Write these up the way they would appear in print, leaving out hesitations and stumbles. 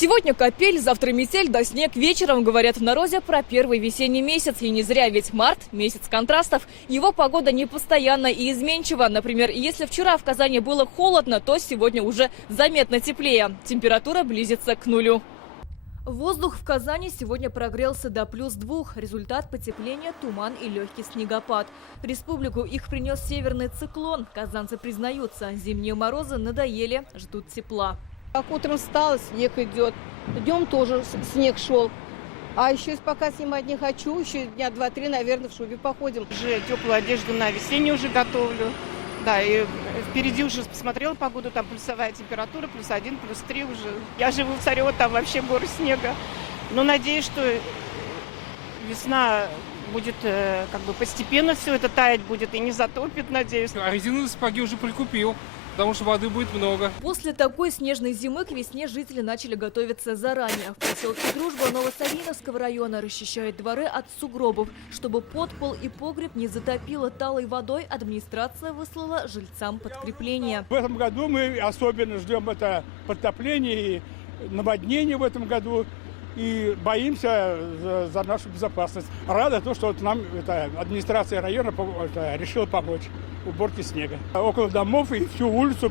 Сегодня капель, завтра метель, да снег вечером, говорят в народе про первый весенний месяц. И не зря, ведь март – месяц контрастов. Его погода непостоянна и изменчива. Например, если вчера в Казани было холодно, то сегодня уже заметно теплее. Температура близится к нулю. Воздух в Казани сегодня прогрелся до +2. Результат потепления – туман и легкий снегопад. В республику их принес северный циклон. Казанцы признаются, зимние морозы надоели, ждут тепла. Как утром встала, снег идет. Днем тоже снег шел. А еще пока снимать не хочу, еще дня 2-3, наверное, в шубе походим. Уже теплую одежду на весеннюю уже готовлю. Да, и впереди уже посмотрела погоду, там плюсовая температура, +1, +3 уже. Я живу в Царево, там вообще горы снега. Но надеюсь, что весна будет как бы постепенно все это таять будет и не затопит, надеюсь. А резиновые сапоги уже прикупил, потому что воды будет много. После такой снежной зимы к весне жители начали готовиться заранее. В поселке Дружба Новосавиновского района расчищают дворы от сугробов. Чтобы подпол и погреб не затопило талой водой, администрация выслала жильцам подкрепление. В этом году мы особенно ждем это подтопление и наводнение в этом году. И боимся за нашу безопасность. Рада то, что вот нам администрация района решила помочь в уборке снега. Около домов и всю улицу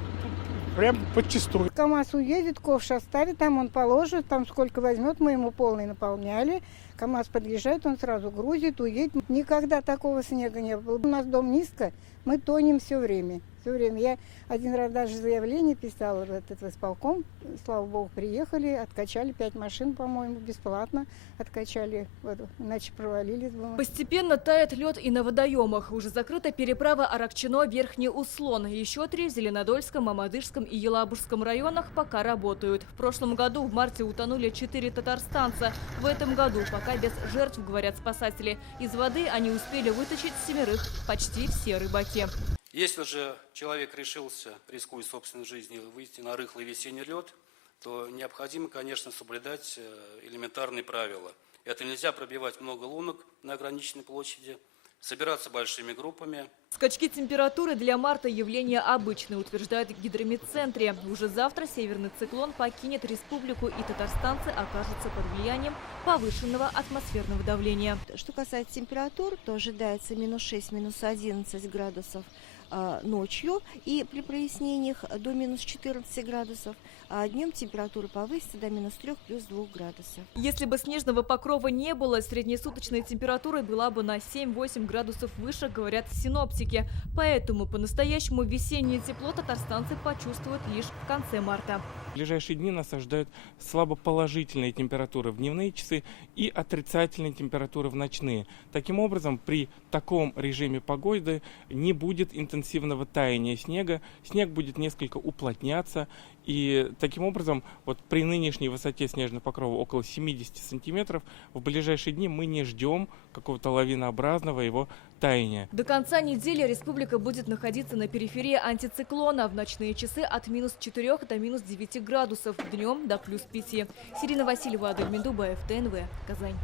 прям подчистую. КамАЗ уедет, ковш оставит, там он положит, там сколько возьмет, мы ему полный наполняли. КамАЗ подъезжает, он сразу грузит, уедет. Никогда такого снега не было. У нас дом низко, мы тонем все время. Все время. Я один раз даже заявление писала в исполком. Слава богу, приехали, откачали 5 машин, по-моему, бесплатно откачали. Вот, иначе провалились бы мы. Постепенно тает лед и на водоемах. Уже закрыта переправа Аракчино, Верхний Услон. Еще 3 в Зеленодольском, Мамадышском и Елабужском районах пока работают. В прошлом году в марте утонули 4 татарстанца. В этом году пока без жертв, говорят спасатели. Из воды они успели вытащить 7, почти все рыбаки. Если же человек решился, рискуя собственной жизнью, выйти на рыхлый весенний лед, то необходимо, конечно, соблюдать элементарные правила. Это нельзя пробивать много лунок на ограниченной площади, собираться большими группами. Скачки температуры для марта явление обычное, утверждают в гидрометцентре. Уже завтра северный циклон покинет республику, и татарстанцы окажутся под влиянием повышенного атмосферного давления. Что касается температур, то ожидается -6, -11 градусов ночью и при прояснениях до -14 градусов, а днем температура повысится до -3, +2 градусов. Если бы снежного покрова не было, среднесуточная температура была бы на 7-8 градусов выше, говорят синоптики. Поэтому по-настоящему весеннее тепло татарстанцы почувствуют лишь в конце марта. В ближайшие дни нас ожидают слабо положительные температуры в дневные часы и отрицательные температуры в ночные. Таким образом, при таком режиме погоды не будет интенсивного таяния снега, снег будет несколько уплотняться. И таким образом, вот при нынешней высоте снежного покрова около 70 сантиметров, в ближайшие дни мы не ждем какого-то лавинообразного его таяния. До конца недели республика будет находиться на периферии антициклона. В ночные часы от -4 до -9 градусов, днем до +5. Ирина Васильева, Адель Медубаев, ТНВ, Казань.